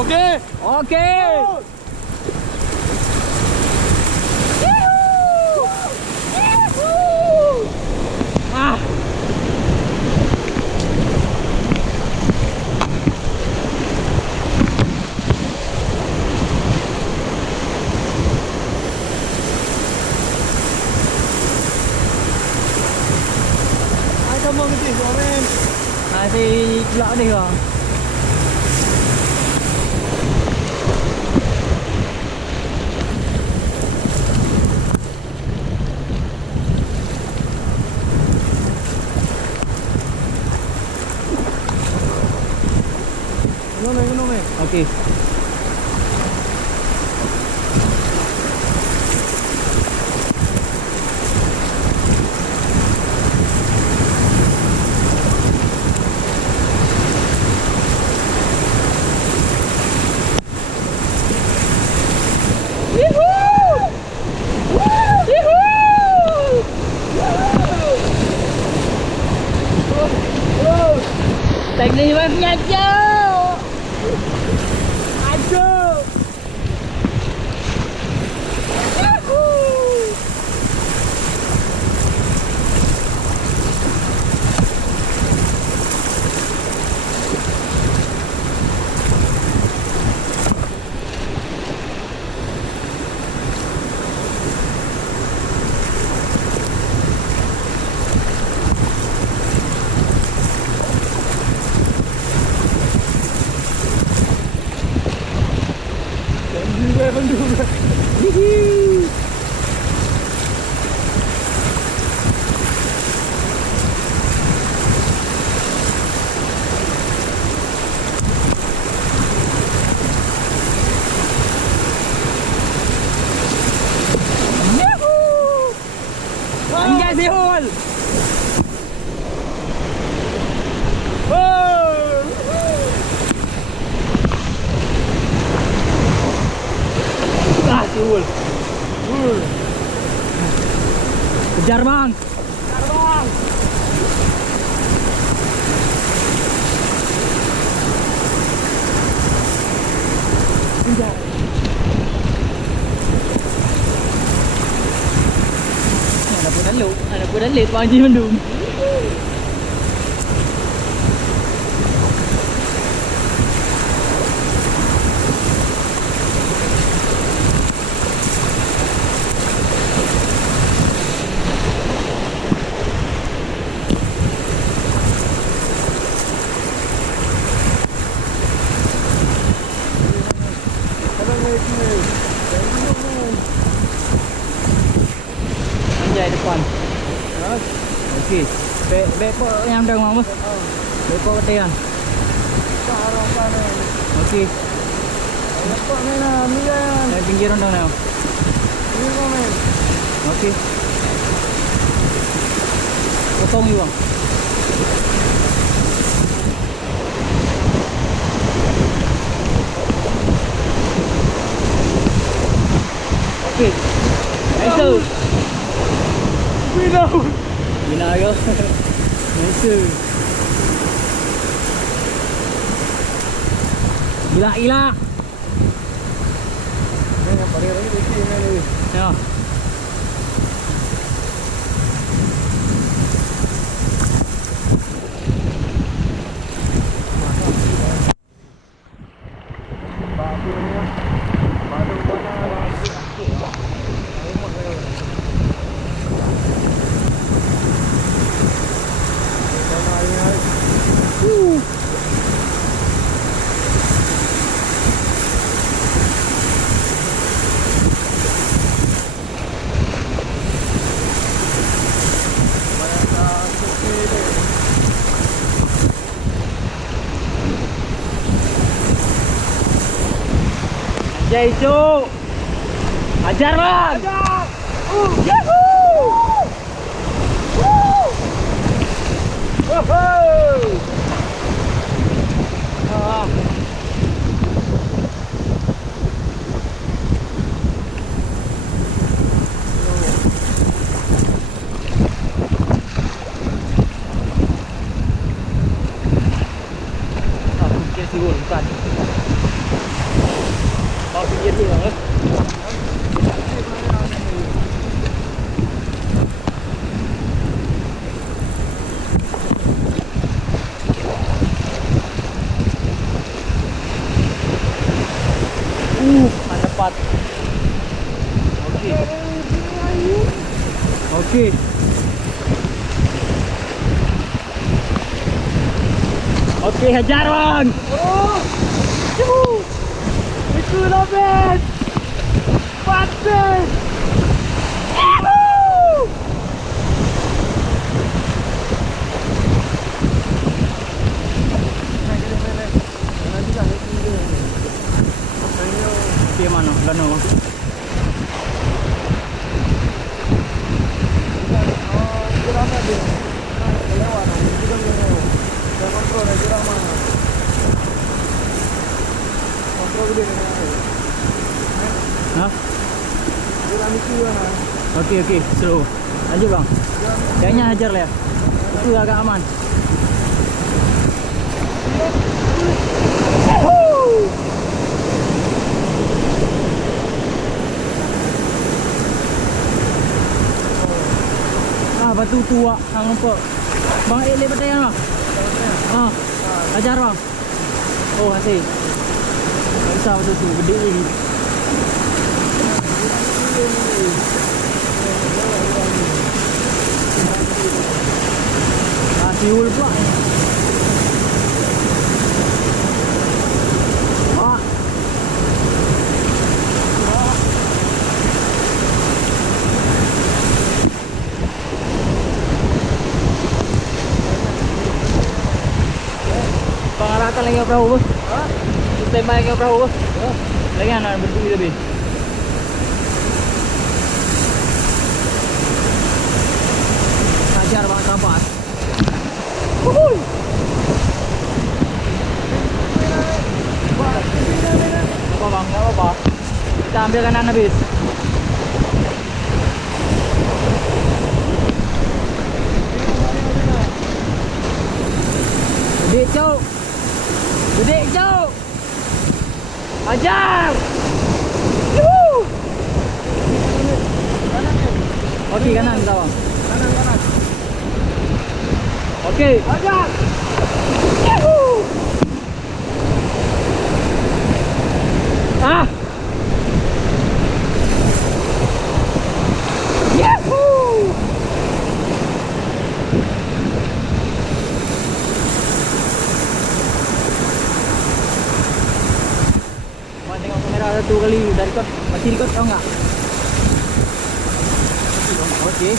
Okey. Okey. Ah. Ai cảm ơn chị của em. Thì lỡ đi rồi. Okey. Teknik webnya jauh. Aduh. Anjay sihul. Ah, sihul. Kejar bang. Kejar bang. Kejar. Anak aku dah late Bang Haji mendung. Anjay depan. Okey. Bepok yang dah mau. Bepok ketian. Parah parah. Okey. Bepok ni lah, ni kan. Dari pinggir rondong now. Ni komen. Okey. Potong ni bang. Okey. Nice. Bina ke? Nice. Gila. Ni yang paling lagi ni. Ya. Jai Cuk. Ajar bang. Ajar. Yahoo! Woho! Ah. Dia turun bukan. Bawa pinggir dulu bang. Ada 4. Okey. Okey. Okey, hajar bang. Oh! Yuhu! Itu lah best! Paten! Yahoo! Okey, mana? Lana. Ha? Okey, okey. Slow. Lanjut bang. Kayaknya hajar lah ya. Itu agak aman. Ah, batu tua. Hang nampak. Bang, lepas tayar bang. Ah, hajar bang. Oh, hasil. Besar batu tu, gede ni. Ah, siul pula. Ah. Pengarahkan lagi perahu bos. Ha? Tembak lagi perahu bos. Lagi anak berdua lebih. Hajar bang kampas. Wuhui. Apa bang? Enggak apa-apa. Kita ambil kanan habis. Gede Cuk. Gede Cuk. Hajar. Yuhu. Okey kanan kita bang. Kanan. Okey. Ajar! Yuhu. Ah. Yahoo! Mau tengok kamera satu kali dah record. Masih record tau enggak? Okey.